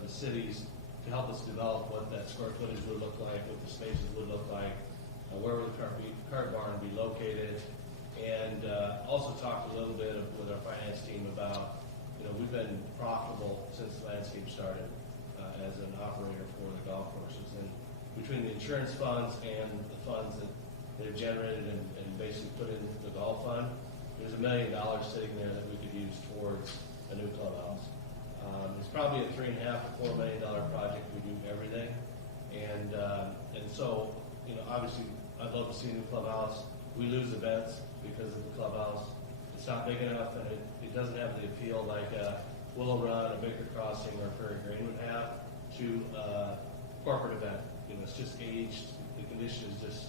the cities, to help us develop what that square footage would look like, what the spaces would look like, where would the cart barn be located, and also talked a little bit with our finance team about, we've been profitable since the landscape started as an operator for the golf courses, and between the insurance funds and the funds that they've generated and basically put in the golf fund, there's $1 million sitting there that we could use towards a new clubhouse. It's probably a $3.5 to $4 million project. We do everything, and so obviously I'd love to see a new clubhouse. We lose events because of the clubhouse. It's not big enough, and it doesn't have the appeal like a Willow Run, a Baker Crossing, or Prairie Green would have to corporate event. You know, it's just aged, the condition is just,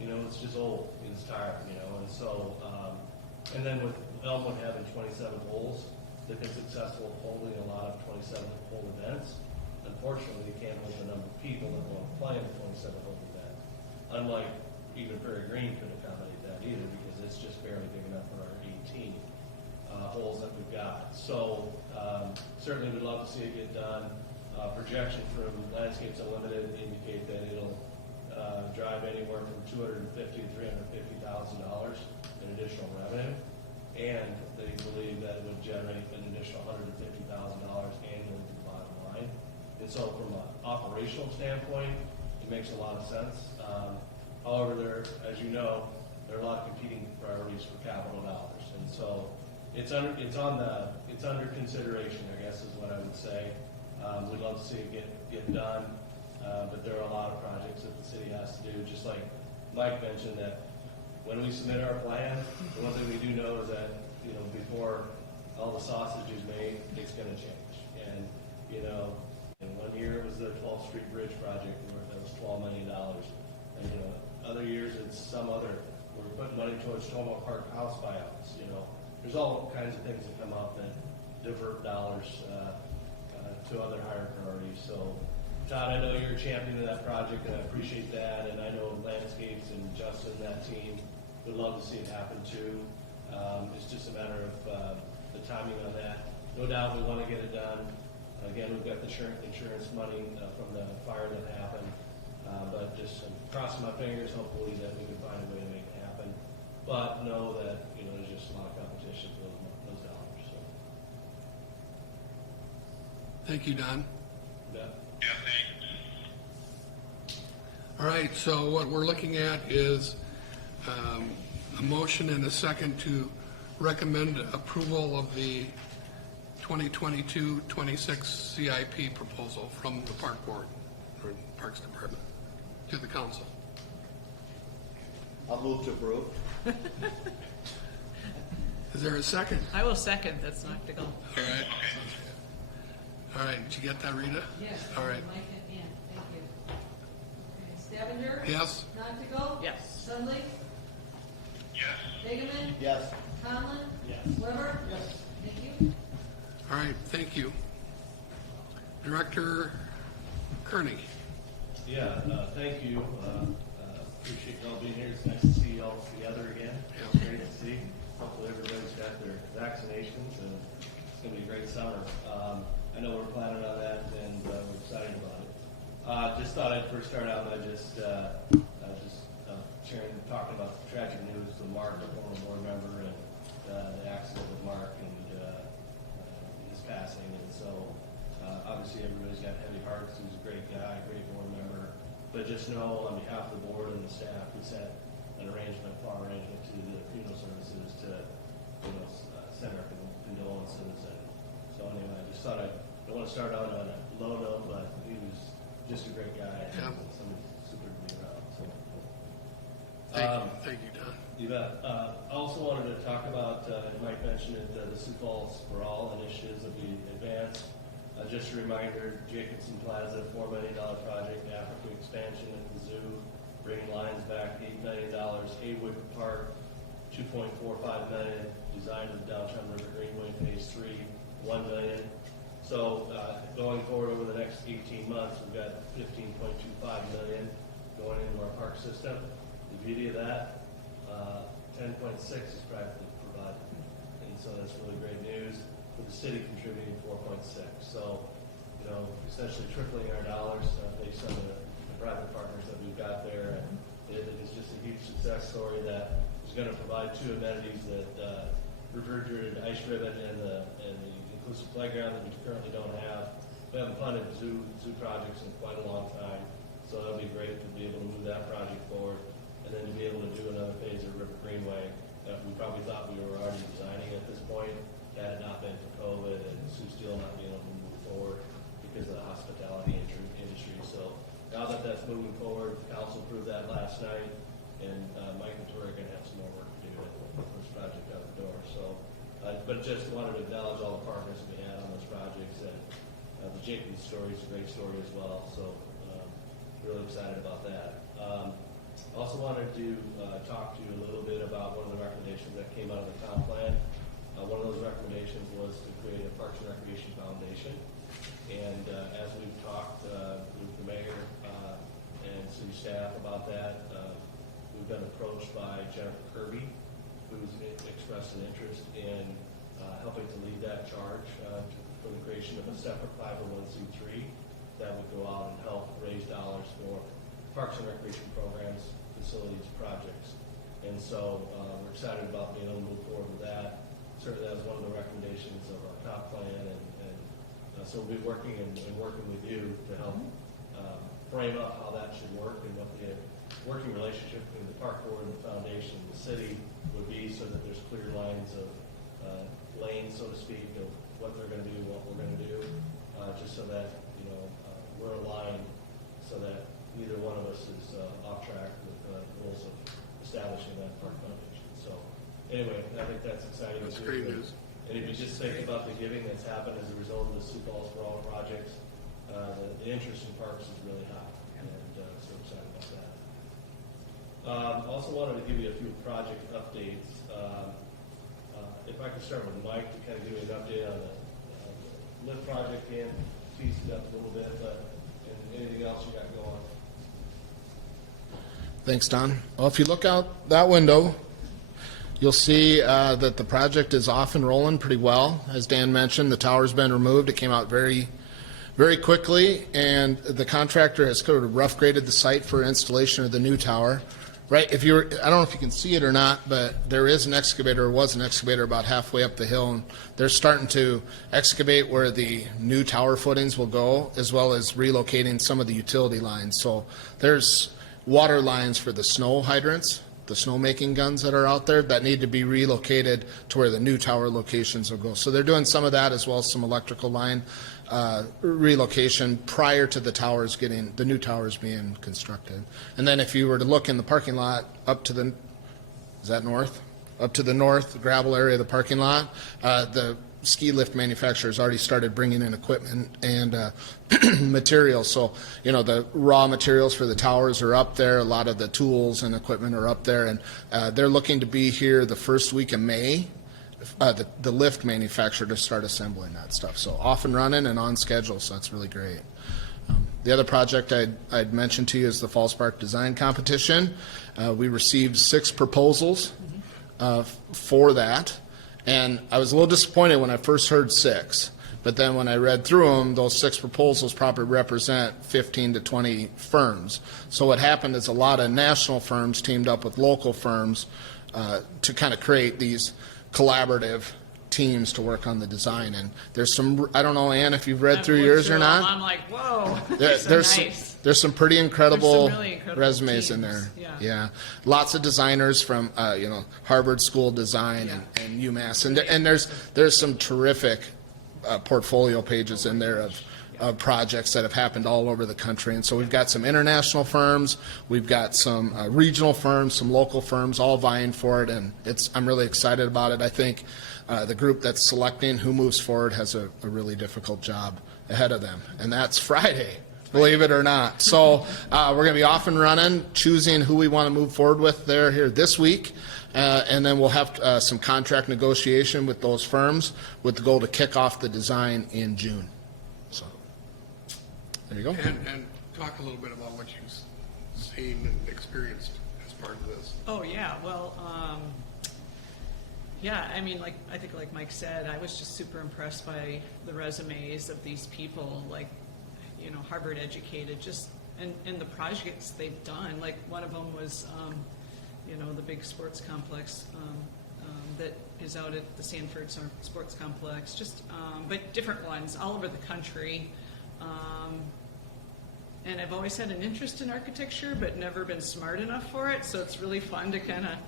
you know, it's just old, it's tired, you know, and so, and then with Elmwood having 27 holes, they've been successful holding a lot of 27-hole events. Unfortunately, they can't hold the number of people that want to play in a 27-hole event. Unlike even Prairie Green could accommodate that either, because it's just barely big enough for our 18 holes that we've got. So certainly we'd love to see it get done. Projection from Landscapes Unlimited indicate that it'll drive anywhere from $250,000 to $350,000 in additional revenue, and they believe that it would generate an additional $150,000 annually to the bottom line. And so from an operational standpoint, it makes a lot of sense. However, there, as you know, there are a lot of competing priorities for capital dollars, and so it's under consideration, I guess is what I would say. We'd love to see it get done, but there are a lot of projects that the city has to do. Just like Mike mentioned, that when we submit our plan, the one thing we do know is that, you know, before all the sausage is made, it's going to change. And you know, in 1 year it was the 12th Street Bridge project where that was $12 million, and you know, other years it's some other. We're putting money towards Tomahawk Park house buyouts. You know, there's all kinds of things that come up that divert dollars to other higher priorities. So, Todd, I know you're a champion of that project, and I appreciate that. And I know Landscapes and Justin and that team would love to see it happen too. It's just a matter of the timing on that. No doubt we want to get it done. Again, we've got the insurance money from the fire that happened. But just crossing my fingers, hopefully that we can find a way to make it happen. But know that, you know, there's just a lot of competition for those dollars. So. Thank you, Don. Yeah. Yeah, thanks. All right, so what we're looking at is a motion and a second to recommend approval of the 2022-26 CIP proposal from the Park Board, or Parks Department, to the council. I'll move to approve. Is there a second? I will second, that's not to go. All right. All right, did you get that, Rita? Yes. All right. Mike and Ann, thank you. Okay, Stavinger? Yes? Noctigal? Yes. Sundley? Yes. Hageman? Yes. Conlon? Yes. Weber? Yes. Thank you. All right, thank you. Director Kearney. Yeah, thank you. Appreciate y'all being here. It's nice to see y'all together again. Yeah. It's great to see. Hopefully everybody's got their vaccinations, and it's going to be a great summer. I know we're planning on that, and we're excited about it. Just thought I'd first start out by just sharing, talking about the tragic news with Mark, a former board member, and the accident with Mark and his passing. And so obviously everybody's got heavy hearts. He's a great guy, great board member. But just know, on behalf of the board and the staff, we sent an farm arrangement to the funeral services to, you know, send our condolences. And so anyway, I just thought I don't want to start out on a low note, but he was just a great guy. Yeah. Somebody super to be around. So. Thank you, Don. You bet. I also wanted to talk about, Mike mentioned it, the Sioux Falls for All initiatives that we advanced. Just a reminder, Jacobson Plaza, $4 million project, Africa expansion at the zoo, bringing lines back $8 million, Haywood Park, $2.45 million, design of downtown River Greenway Phase 3, $1 million. So going forward over the next 18 months, we've got $15.25 million going into our park system. The beauty of that, 10.6 is practically provided, and so that's really great news. With the city contributing 4.6, so you know, essentially tripling our dollars based on the private partners that we've got there, and it is just a huge success story that is going to provide two amenities: that refrigerated ice ribbon and the inclusive playground that we currently don't have. We haven't funded zoo projects in quite a long time, so that'll be great to be able to move that project forward, and then to be able to do another phase of River Greenway that we probably thought we were already designing at this point. Had it not been for COVID and Sioux Steel not being able to move forward because of the hospitality industry. So now that that's moving forward, the council approved that last night, and Mike and Tori are going to have some more work to do to get the first project out the door. So, but just wanted to acknowledge all the partners that we had on those projects, and the Jason's story is a great story as well, so really excited about that. Also wanted to talk to you a little bit about one of the recommendations that came out of the comp plan. One of those recommendations was to create a Parks and Recreation Foundation. And as we've talked with the mayor and city staff about that, we've been approached by Jennifer Kirby, who's expressed an interest in helping to lead that charge for the creation of a separate 501c3 that would go out and help raise dollars for parks and recreation programs, facilities, projects. And so we're excited about being able to move forward with that. Certainly that was one of the recommendations of our comp plan, and so we'll be working and working with you to help frame up how that should work and what the working relationship between the park board and the foundation and the city would be, so that there's clear lines of lanes, so to speak, of what they're going to do, what we're going to do, just so that we're aligned, so that neither one of us is off track with the goals of establishing that park foundation. So anyway, I think that's exciting. That's great news. And if you just think about the giving that's happened as a result of the Sioux Falls for All projects, the interest in parks is really high, and so excited about that. Also wanted to give you a few project updates. If I could start with Mike to kind of give you an update on the lift project and tease it up a little bit, but anything else you got going? Thanks, Don. Well, if you look out that window, you'll see that the project is off and rolling pretty well. As Dan mentioned, the tower's been removed. It came out very, very quickly, and the contractor has sort of rough graded the site for installation of the new tower. Right, I don't know if you can see it or not, but there is an excavator, or was an excavator about halfway up the hill, and they're starting to excavate where the new tower footings will go, as well as relocating some of the utility lines. So there's water lines for the snow hydrants, the snowmaking guns that are out there, that need to be relocated to where the new tower locations will go. So they're doing some of that, as well as some electrical line relocation prior to the new towers being constructed. And then if you were to look in the parking lot up to the, is that north? Up to the north, the gravel area of the parking lot, the ski lift manufacturers already started bringing in equipment and materials. So, the raw materials for the towers are up there. A lot of the tools and equipment are up there, and they're looking to be here the first week of May, the lift manufacturer, to start assembling that stuff. So off and running and on schedule, so that's really great. The other project I'd mentioned to you is the Falls Park Design Competition. We received 6 proposals for that, and I was a little disappointed when I first heard 6. But then when I read through them, those 6 proposals probably represent 15 to 20 firms. So what happened is a lot of national firms teamed up with local firms to kind of create these collaborative teams to work on the design. And there's some, I don't know, Ann, if you've read through yours or not. I'm like, whoa, there's some pretty incredible, really incredible resumes teams in there. Yeah. Lots of designers from Harvard School of Design and UMass, and there's some terrific portfolio pages in there of projects that have happened all over the country. And so we've got some international firms, we've got some regional firms, some local firms, all vying for it, and I'm really excited about it. I think the group that's selecting who moves forward has a really difficult job ahead of them, and that's Friday, believe it or not. So we're going to be off and running, choosing who we want to move forward with here this week. And then we'll have some contract negotiation with those firms with the goal to kick off the design in June. So there you go. And talk a little bit about what you've seen and experienced as part of this. Oh, yeah. Well, I mean, I think like Mike said, I was just super impressed by the resumes of these people, Harvard educated, and the projects they've done. Like one of them was, the big sports complex that is out at the Sanford Sports Complex, but different ones all over the country. And I've always had an interest in architecture, but never been smart enough for it. So it's really fun to kind of,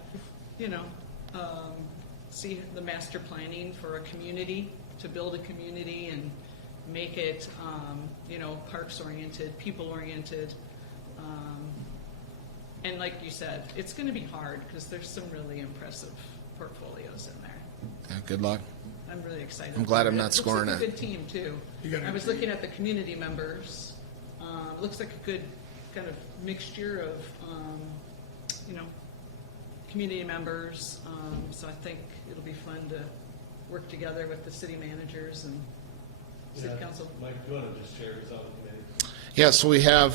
see the master planning for a community, to build a community and make it, parks-oriented, people-oriented. And like you said, it's going to be hard because there's some really impressive portfolios in there. Yeah, good luck. I'm really excited. I'm glad I'm It not looks scoring like a it. good team, too. gotta- I was looking at the community members. Looks like a good kind of mixture of, you know, community members. So I think it'll be fun to work together with the city managers and city council. Mike, do you want to just share yours on the committee? Yeah, so we have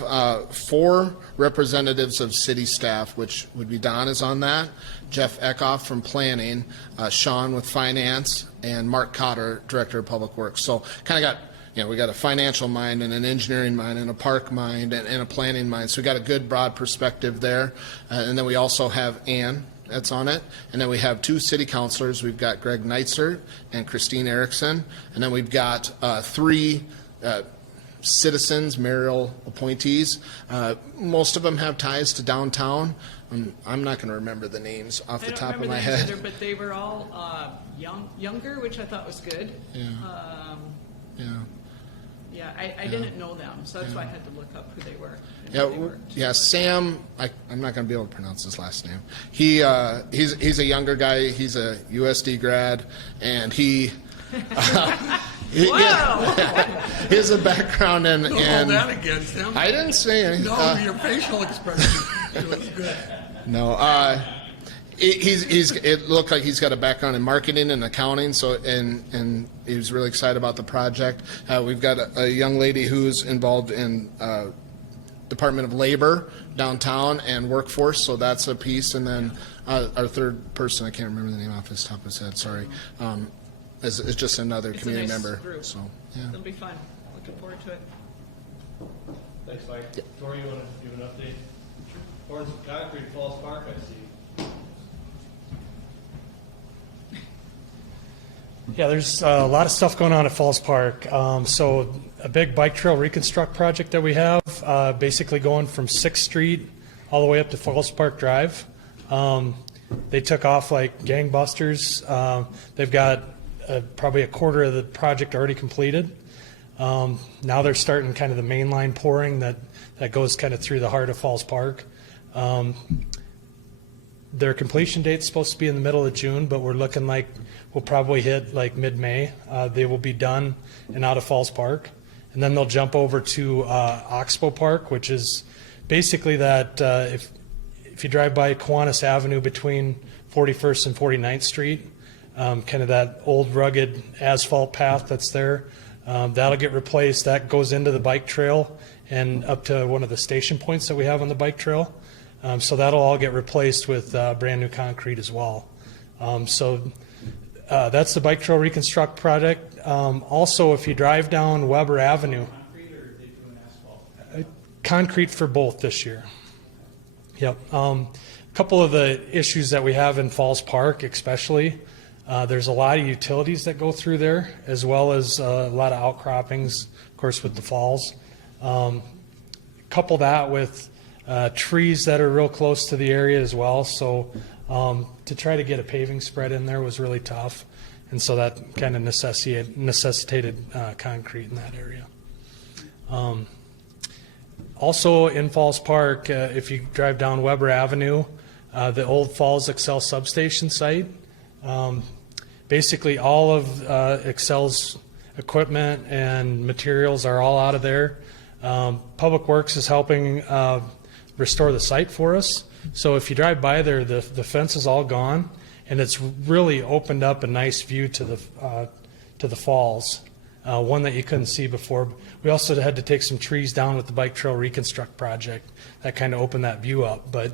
4 representatives of city staff, which would be Don is on that, Jeff Eckhoff from planning, Sean with finance, and Mark Cotter, director of public works. So kind of got, you know, we got a financial mind and an engineering mind and a park mind and a planning mind. So we got a good broad perspective there. And then we also have Ann that's on it. And then we have 2 city councilors. We've got Greg Neitzer and Christine Erickson. And then we've got 3 citizens, mayoral appointees. Most of them have ties to downtown. I'm not going to remember the names off the top of my head. I don't remember the names either, but they were all younger, which I thought was good. Yeah. Yeah, I didn't know them, so that's why I had to look up who they were. and Yeah, who they weren't. yeah. Sam, I'm not going to be able to pronounce his last name. He's a younger guy. He's a USD grad, and he has a background in. Don't hold that against him. I didn't say anything. No, your facial expression was good. No, it looked like he's got a background in marketing and accounting, so and he was really excited about the project. We've got a young lady who's involved in Department of Labor downtown and workforce, so that's a piece. And then our third person, I can't remember the name off his top of his head, sorry, is just another It's a community nice member. group. So yeah. It'll be fun. Looking forward to it. Thanks, Mike. Tori, you want to give an update? Horns of Concrete, Falls Park, I see. Yeah, there's a lot of stuff going on at Falls Park. So a big bike trail reconstruct project that we have, basically going from 6th Street all the way up to Falls Park Drive. They took off like gangbusters. They've got probably a quarter of the project already completed. Now they're starting kind of the main line pouring that goes kind of through the heart of Falls Park. Their completion date's supposed to be in the middle of June, but we're looking like we'll probably hit like mid-May. They will be done and out of Falls Park. And then they'll jump over to Oxbow Park, which is basically that if you drive by Kiwanis Avenue between 41st and 49th Street, kind of that old rugged asphalt path that's there, that'll get replaced. That goes into the bike trail and up to one of the station points that we have on the bike trail. So that'll all get replaced with brand new concrete as well. So that's the bike trail reconstruct project. Also, if you drive down Weber Avenue, concrete for both this year. Yep. A couple of the issues that we have in Falls Park, especially, there's a lot of utilities that go through there, as well as a lot of outcroppings, of course, with the falls. Couple that with trees that are real close to the area as well. So to try to get a paving spread in there was really tough. And so that kind of necessitated concrete in that area. Also in Falls Park, if you drive down Weber Avenue, the old Falls Excel substation site, basically all of Excel's equipment and materials are all out of there. Public Works is helping restore the site for us. So if you drive by there, the fence is all gone, and it's really opened up a nice view to the falls, one that you couldn't see before. We also had to take some trees down with the bike trail reconstruct project. That kind of opened that view up. But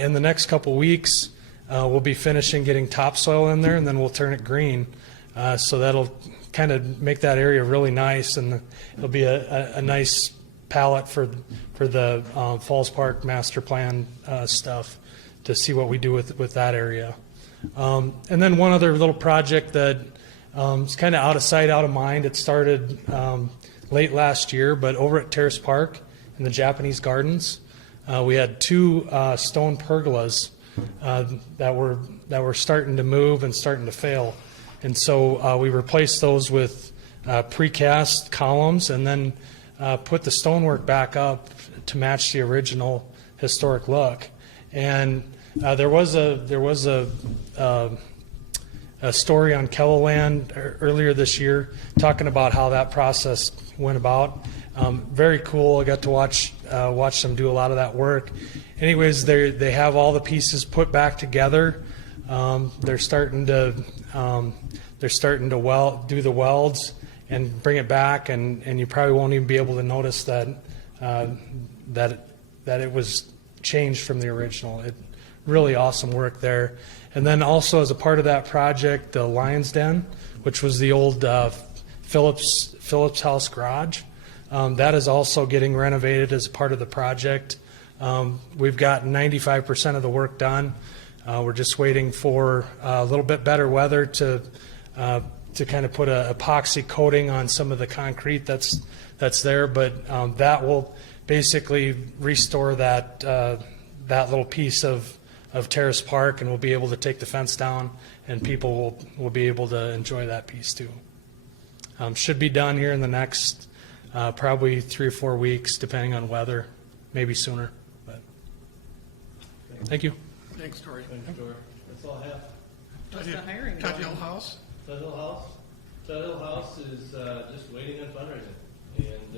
in the next couple weeks, we'll be finishing getting topsoil in there, and then we'll turn it green. So that'll kind of make that area really nice, and it'll be a nice palette for the Falls Park master plan stuff to see what we do with that area. And then one other little project that is kind of out of sight, out of mind. It started late last year, but over at Terrace Park in the Japanese Gardens, we had 2 stone pergolas that were starting to move and starting to fail. And so we replaced those with precast columns and then put the stonework back up to match the original historic look. And there was a a story on Keloland earlier this year, talking about how that process went about. Very cool. I got to watch them do a lot of that work. Anyways, they have all the pieces put back together. They're starting to do the welds and bring it back, and you probably won't even be able to notice that it was changed from the original. Really awesome work there. And then also as a part of that project, the Lion's Den, which was the old Phillips House garage, that is also getting renovated as part of the project. We've got 95% of the work done. We're just waiting for a little bit better weather to kind of put an epoxy coating on some of the concrete that's there, but that will basically restore that little piece of Terrace Park, and we'll be able to take the fence down, and people will be able to enjoy that piece too. Should be done here in the next probably 3 or 4 weeks, depending on weather, maybe sooner. But thank you. Thanks, Tori. Thanks, Tori. That's all I have. How's the hiring Tut going? Hill House? Tut Hill House? Tut Hill House is just waiting on fundraising. And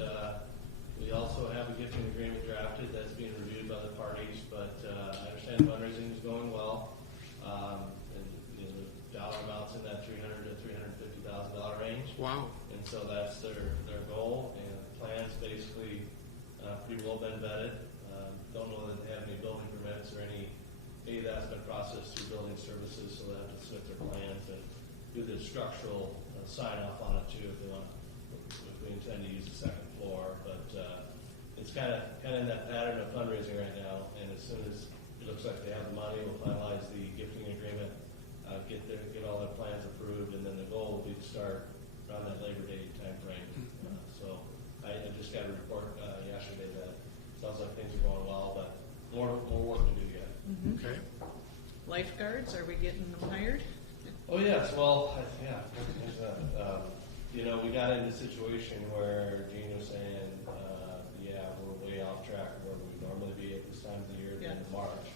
we also have a gifting agreement drafted that's being reviewed by the parties, but I understand fundraising is going well. And you know, the dollar amounts in that $300,000 to $350,000 range. Wow. And so that's their goal, and plans basically pretty well been vetted. Don't know that they have any building permits or any of that's been processed through building services, so they have to submit their plans and do the structural sign off on it too if we intend to use the second floor. But it's kind of in that pattern of fundraising right now, and as soon as it looks like they have the money, we'll finalize the gifting agreement, get all their plans approved, and then the goal will be to start around that Labor Day time frame. So I just got a report yesterday that sounds like things are going well, but more work to do yet. Mm-hmm. Okay. Lifeguards, are we getting them hired? Oh, yes, well, yeah. You know, we got into a situation where Gene was saying, we're way off track where we normally be at this time of the year, the end of March.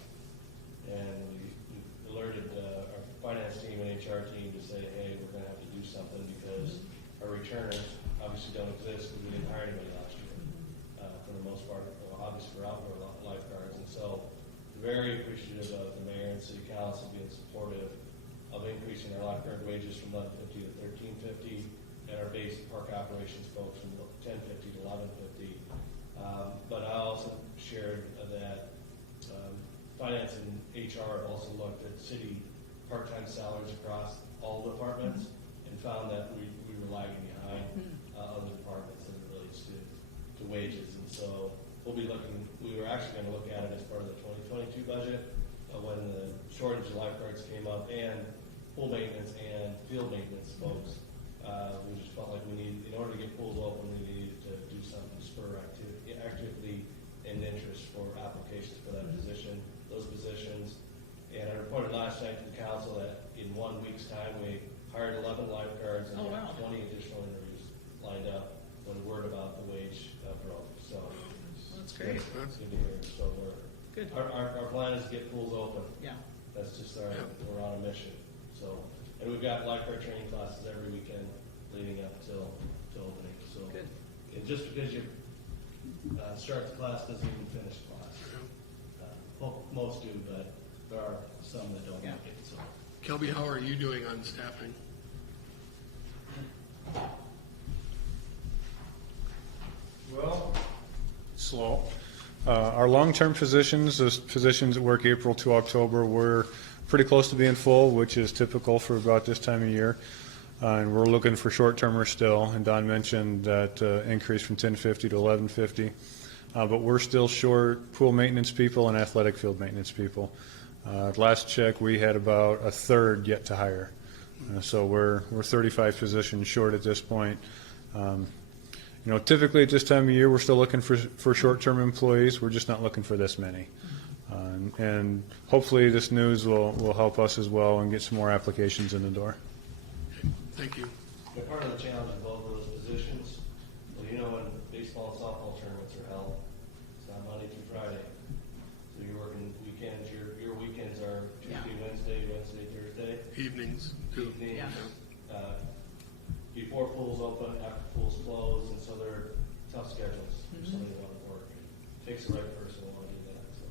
And we alerted our finance team and HR team to say, hey, we're going to have to do something because our returners obviously don't exist because we didn't hire anybody last year. For the most part, obviously we're outdoor lifeguards. And so very appreciative of the mayor and city council being supportive of increasing our lifeguard wages from $11.50 to $13.50, and our basic park operations folks from $10.50 to $11.50. But I also shared that finance and HR have also looked at city part-time salaries across all departments and found that we were lagging behind other departments as it relates to wages. And so we'll be looking. We were actually going to look at it as part of the 2022 budget when the shortage of lifeguards came up, and pool maintenance and field maintenance folks. We just felt like we needed, in order to get pools open, we needed to do something to spur activity and interest for applications for that position, those positions. And I reported last night to the council that in 1 week's time we hired 11 lifeguards and had 20 additional interviews lined up when word about the wage broke. So that's great. It's good to hear. So good. Our plan is to get pools open. Yeah. That's just we're on a mission. So, and we've got lifeguard training classes every weekend leading up till opening. So, good. And just because you start the class doesn't even finish the class. Most do, but there are some that don't make it. So, Kelby, how are you doing on staffing? Well, slow. Our long-term positions, those positions that work April to October, we're pretty close to being full, which is typical for about this time of year. And we're looking for short-termers still. And Don mentioned that increase from 1050 to 1150. But we're still short pool maintenance people and athletic field maintenance people. Last check, we had about a third yet to hire. So we're 35 positions short at this point. You know, typically at this time of year, we're still looking for short-term employees. We're just not looking for this many. And hopefully this news will help us as well and get some more applications in the door. Thank you. but part of the challenge of both of those positions, well, you know, when baseball and softball tournaments are held, it's not Monday through Friday. So you're working weekends, your weekends are Tuesday, Wednesday, Thursday. Evening. evenings too. Evenings, before pools open, after pools close, and so they're tough schedules for somebody who want to work. Takes the right person to want to do that, so.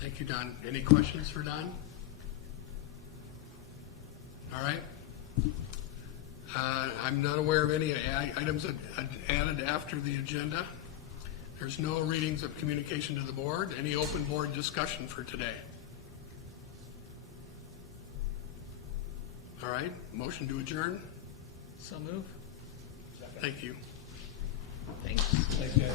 Thank you, Don. Any questions for Don? All right. I'm not aware of any items added after the agenda. There's no readings of communication to the board. Any open board discussion for today? All right, motion to adjourn. So move. Thank you. Thanks. Thanks, guys.